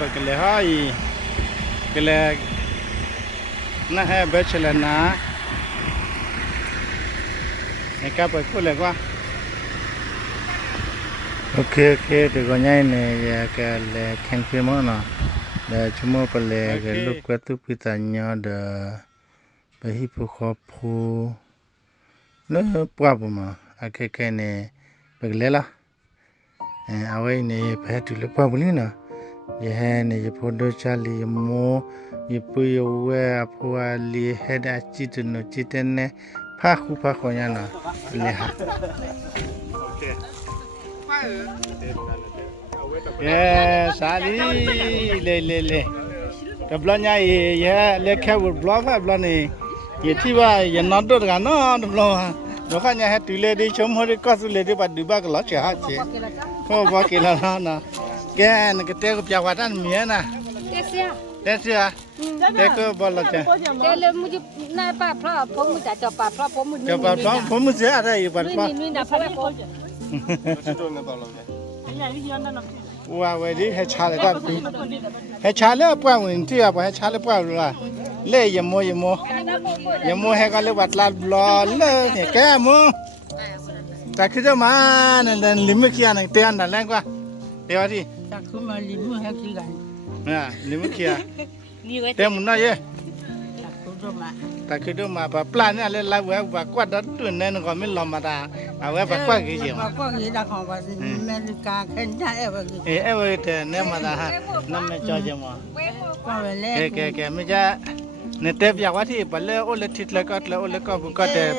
bạc lệ hai cái lệ na hai bớt chả là ná này cá bạc cô lệ quá ok thì có nhai này cái lệ khen phim mà nó để chúng mua cái lệ cái lúc qua tu pita nhau đểไปฮิปโปคอพูเนอะปวบมาอาแค่เนี่ยไปเลยล่ะเอาไว้เนี่ยไปดูเลยปวบลีนะยังเนี่ยจะพอดูชาลีโมยังไปอยู่เว้ยพอลีเฮดอาจิตโนจิตเนี่ยพักคนยังนะเลยฮะสาลีเลยแต่บล็อกเนี่ยเล็กแค่บล็อกอะบล็อกนี่ยี่ที่ว่ายันนอนตัวกันเนาะดูแล้วดูข้างเนี่ยตุเลดีชมหัวดีก็สุเลดีปัดดูบ้ากล้อเสียหายเสียก็บอกกินแล้วนะแกนก็เตะก็พิจารณาเมียนะเตะเสียเตะก็บอลละจ้ะเตะเลยมึงจะนายป้าพระผมมึงจะจับป้าพระผมมึงจับป้าผมมึงเสียอะไรอยู่ป้านี่นะพระผมว่าเวทีให้ชาเลยก็ให้ชาเลยป้าวันที่อ่ะให้ชาเลยป้ารู้ละเล่ยมให้กันเลยวัดลาบล้อเลยเนี่ยแกมึงแต่คือจะมาเนี่ยลิมเคียนเตียนนั่นแหละกว่าเดี๋ยวดิจากคือมาลิมให้คือกันลิมเคียเต็มหน้าเย่แต่คือจะมาปลาเนี่ยเลยลาเวบกวาดตัวเนี่ยก็ไม่ลอมมาตาเอาเวบกวาดกี่เจ้าบกวาดกี่ดาของภาษาอเมริกาเคนยาเอเวเตเนี่ยมาตาฮะนั่นไม่จอจมาแกไม่ใช่เนี่ยเทียบอย่างว่าที่ไปเลยโอเลทิดเลยก็เลยโอเลก็บุกก็เดี๋ยว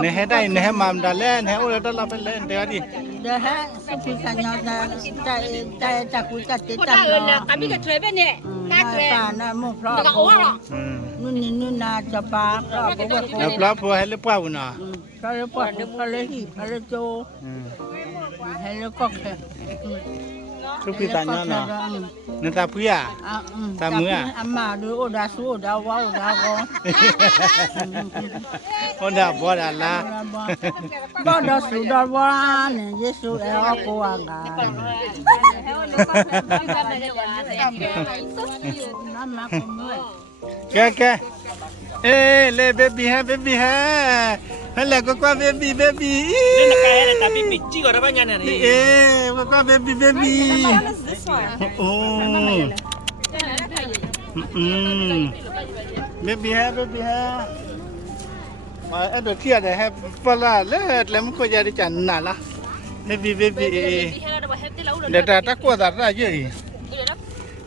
เนี่ยให้ได้เนี่ยให้มามได้เล่นให้โอเลได้รับไปเล่นเดี๋ยวดิเดี๋ยวฮะสุพิสัญญาใจจากกุจัดเจตันเนาะกามีกระเทยเป็นเนี่ยน่าเทยป้าน่ามุ่งพลอยนู่นน่าจะป้าแล้วปลาพอให้เลี้ยป้าอุ่นอ่ะให้เลี้ยป้าให้เลี้ยหีให้เลี้ยโจให้เลี้ยก็แค่ทุกปีตาเนี่ยนะนั่นตาพุยอ่ะตามืออ่ะอามาดูโอดาสูโอดาวาโอดาวงโอดาบอดาละบอดาสูดาวาเนี่ยเยซูเอลโกวังอ่ะแกเอ้เล่เบบี้ฮะฮัลโหลก็ว่าเบบี้นี่นักการอะไรแต่พี่จี้ก่อนนะบ้านยันนี่ก็เบบี้โอ้เบบี้ฮะมาเดี๋ยวเที่ยวได้ฮะปลาเล่แล้วมันก็จะได้จันน่ะล่ะเบบี้เดี๋ยวตะกัวตาเยอะ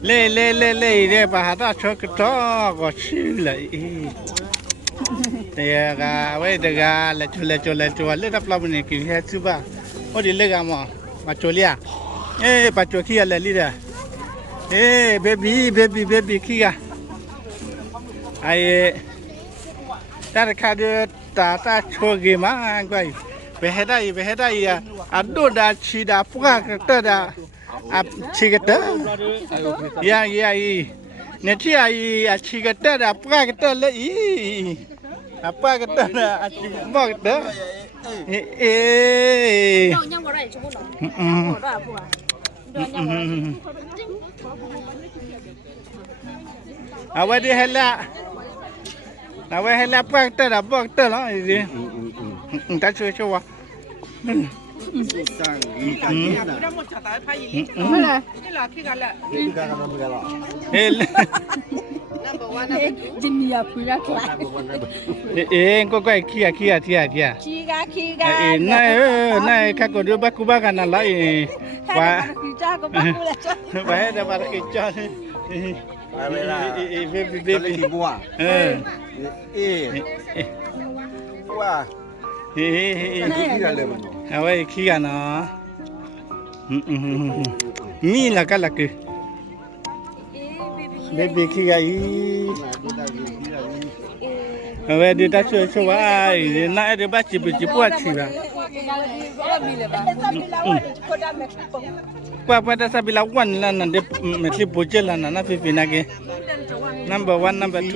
เล่เดี๋ยวไปหาตาชกตอก็ชื่อเลยเดี๋ยวก็ไว้เดี๋ยวก็เล่จุเล่รับรับนี่กินแค่ซื้อบ้าพอดีเล่กันมาโจลีอ่ะปัจจุบันขี้อะไรลีเด้อเบบี้ขี้อ่ะไอ้ตาข้าเดือตาโชกีมาไงไปให้ได้อ่ะดูดาชีดาพวกก็เตดาอ่ะชีกเตยาเนี่ยที่อ่ะชีกเตดาพวกก็เตเลยอ่ะพวกก็เตนะอ่ะชีบอกเตยังบ่ได้ชุบหรอบ่ได้พวกเอาไว้ดีให้ละพวกเตนะบอกเตแล้วดิตาช่วยจินเนียพูดอะไรก็ขี้นายข้าก็ดูบักกูบ้ากันนั่นแหละว่าไปเดี๋ยวมาขี้จ้าเวลาเบบี้บัวว่าเอาไว้ขี้กันเนาะมีละกันละคือเบบี้ขี้กันเอาไว้ดีตาช่วยน่าจะบ้าจิบปวดสิบ้ากว่าpada sabila one la na de metli boje la na fifi na ke number 1 number 2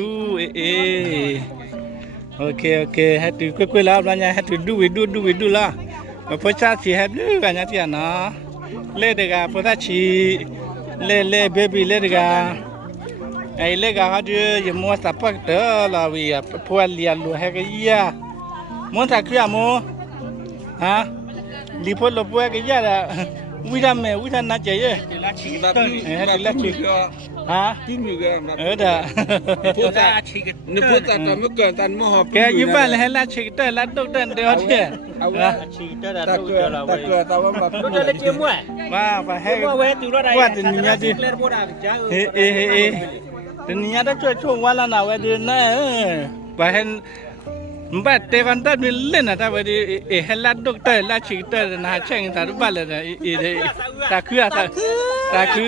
okay had to quick la bla nya had to do we do la pa cha chi had lu ka nya ti na le de ga pa cha chi le baby le ga ai le ga ha de ye mo sa pak de la wi po lia lu ha ga ya mo ta kya mo ha li po lo po ga ya da wi da me wi da na je ye la chi da la chi ha tin mi ga da po ta chi ga ne po ta ta mo ga tan mo ho ke yu ba le la chi ta la dok den de ho che ha chi ta da dok de la wi ta wa ma lo le che mo ba he mo we tu lo dai wa tin nya ti tin nya da choi chong wa la na we de na ba hen ba te kan ta mi le na ta we de la dok ta la chi ta na cheng ta ba le da ta khu ta khu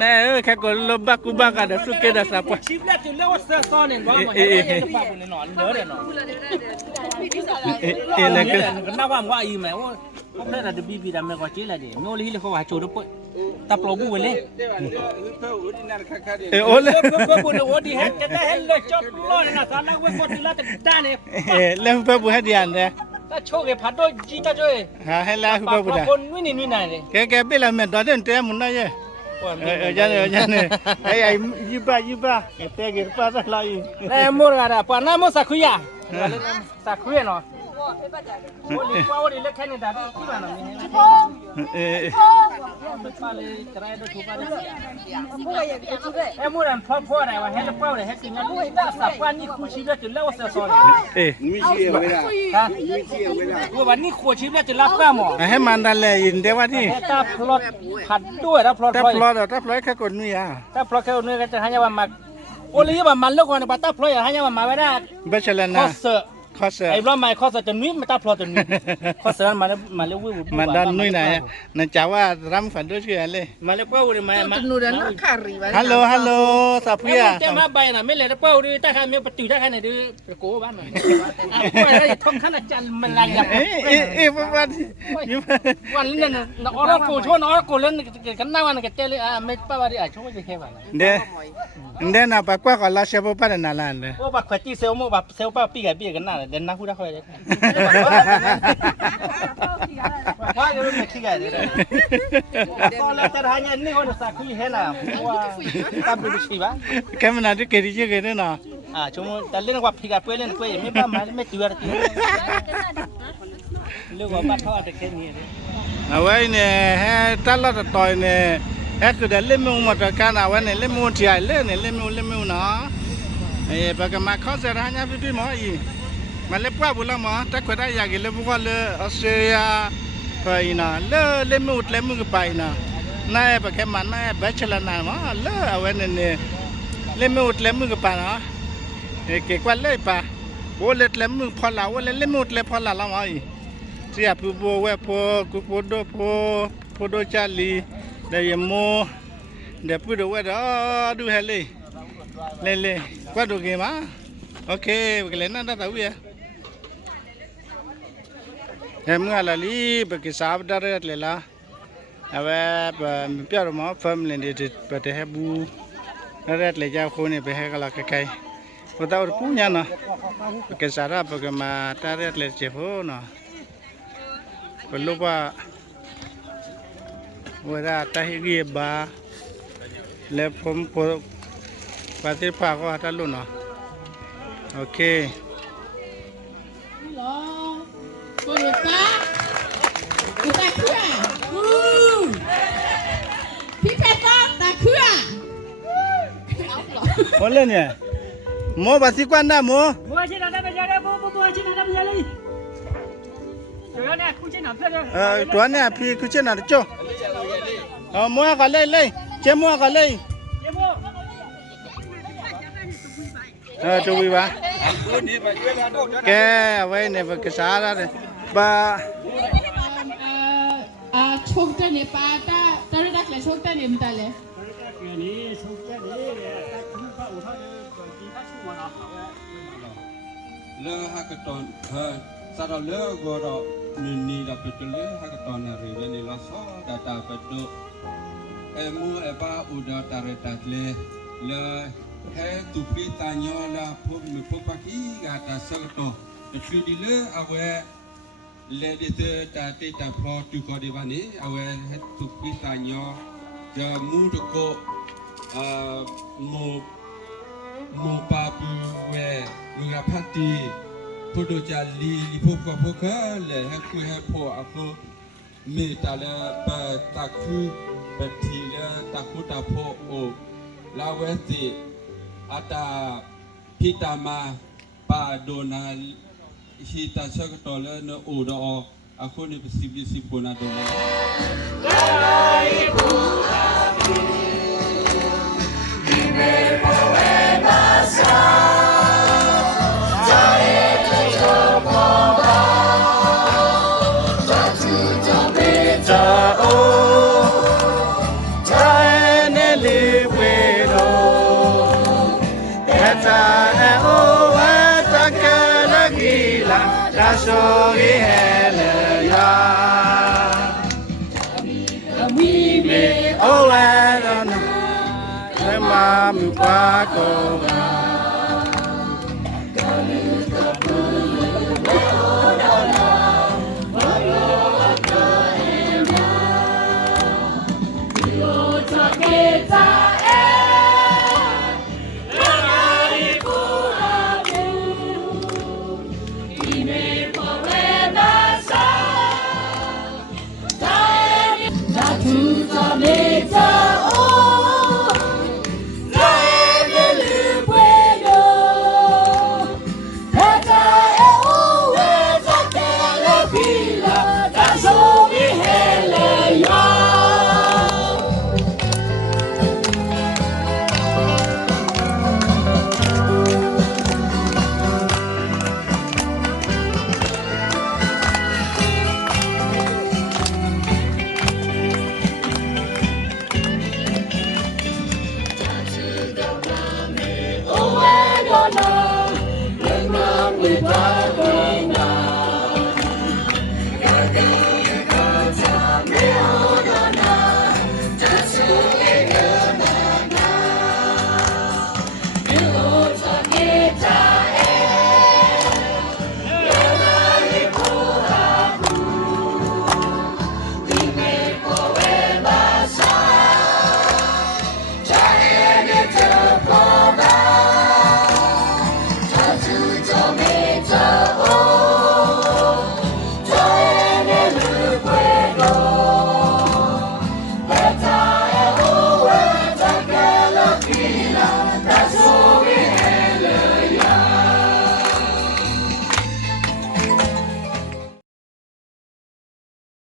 na ka ko lo ba ku ba ka da su ke da sa pa chi bla tu le wa sa so ne ba ma he ba bu ne no lo de no le ke na wa ma yi me wo le da de bi bi da me ko chi la de mo li le ko wa chu do po ta plo bu le o le bu ne wo di het ta hel le chop lo na sa na we ko ti la ta da ne le bu het yan de ta cho ke pha do ji ta jo ha he la bu bu da ko ni na de ke pe la me do den te mun na ye ya ne ai yi ba te ke pa sa la yi le mo ga da pa na mo sa khu ya sa khu ye noโอ้ลิปาวดิเล็กแค่นี้ได้ที่บ้านมีเนี่ยปาเลยจะได้ดูถูกปาเลยมูรันพ่อได้ว่าเฮ็ดปาวได้เฮ็ดกินงั้นได้สับวันนี้คู่ชีวิตจะเล่าเสียสอนมีเชี่ยวเวลามีเชี่ยวเวลาวันนี้คู่ชีวิตจะรับก้าหมอให้มันดันเลยยินเดี๋ยวว่าที่ถ้าพลอดผัดด้วยถ้าพลอดแค่คนนี้อ่ะถ้าพลอดแค่คนนี้ก็จะให้ว่ามาโอ้ลิว่ามันเลิกก่อนแต่ถ้าพลอดให้ว่ามาไม่ได้เบชเลนะข้อเสือไอ้ร้อนไม้ข้อเสือจะนุ่ยไม่ตาพลอจะนุ่ยข้อเสือมาเลี้ยววิ่งมันดันนุ่ยไหนนั่นจ้าว่ารำฝันด้วยเชื่อเลยมาเลี้ยวเป้าเลยมานูดันนักข่าวรีบฮัลโหลสับเพียเจ้ามาใบน่ะไม่เลยเป้าด้วยแต่ข้ามีประตูได้แค่ไหนด้วยโก้บ้านหน่อยอะไรท้องขนาดจันมันแรงอย่างวันนี้น่ะออร์กูชวนออร์กูเล่นกันหน้าวันกันเจเลยไม่ป้าว่าดิช่วยจะแค่วันเด้น่ะปากว่าก็ลาเชฟป้าน่ะนั่นเลยโอ้บักขจีเซลโม่บักเซลป้าปีกันน่ะเดินนักพูดได้ค่อยได้ว่าจะรู้ไม่ขี้กันเลยตอนแรกจะหาเงินนี่คนสักคุยเห็นน่ะว่าตามไปดูสิบ้าแค่มันน่าจะเกิดที่เกิดเนาะช่วงแต่เล่นว่าพี่กับเพื่อนเล่นคุยไม่ป้ามาไม่ตีอะไรตีเรื่องว่าบ้านเขาอาจจะแค่นี้เลยเอาไว้เนี่ยให้ตั้งรถต่อยเนี่ยให้คือเดี๋ยวเล่นมือหมดกันเอาไว้เนี่ยเล่นมือที่ไหนเล่นเล่นมือเนาะปากมาเขาจะหาเงินพี่หมออีมาเล็บว่าบุญละหมอแต่คนได้อยากกินเล็บว่าเลยออสเตรเลียไปนะเล่มือไปนะนายปากแค่มันนายแบชลานามเอาไว้เนี่ยเล่มือไปนะเกี่ยวกับเล่ปะโอ้เล่มือพอละว่าเล่มือพอละละหมออีเสียผู้บัวเวพอกุปโดจารีเดี๋ยวโมเดี๋ยวพูดว่าดูเฮเลยเล่ว่าดูเกมโอเคเล่นนั่นได้ตัวเมื่อละลีไปกินสาบดาร์เลยล่ะเอาไว้เปียร์มาเฟิร์มเลยดิไปเทให้บูดาร์เลยจะคนเนี่ยไปให้กันละใครพอตาอุปุญญาเนาะไปกินสาระไปกันมาดาร์เลยเจ็บหัวเนาะก็รู้ว่าเวลาตาหิกีบ้าแล้วผมปฏิภาคว่าตาลุ่นเนาะโอเคพี่เพชรต้องตะเคือคนเล่นเนี่ยโมบาสิกวันนะโมชินาได้ไปยังได้โมตัวชินาได้ไปยังเลยตัวเนี่ยคู่ชินาเพื่อนตัวเนี่ยพี่คู่ชินาจ้ะโมกันเลยเจ้าโมกันเลยตัววิวะแกไว้เนี่ยภาษาอะไรบ้าชกแต่เนี่ยป้าตาเรื่องอะไรชกแต่เนี่ยมันตาเลยเลือกฮักตอนสารเลือกก็เรานี่เราไปตัวเลือกฮักตอนอะไรเวนี่เราซ้อตาไปดูมูบ้าอุดรตาเรตัดเลยให้ตุปีตาญอละพวกมือพวกกี้กาตาสักตัวแต่คือดีเลยเอาไว้ เลดิเตตาติตาพอตุกอดีวันนี้เอาไว้ให้ทุกปีตาญอจะมูตุกมูปาปูเวลุงาพัตีพุทธจารีลิพกพกเลยให้คุยให้พออ่ะก็มีตาละปะตาคือปะทีละตาคุตาพอโอลาเวสิอาตาพิตามาปาโดนาฮิตาชักตอละเนโอดออะคนนี้เป็นสิบคนอะโดนาSorry, hallelujah. We may oh, I don't know. The mom, Paco.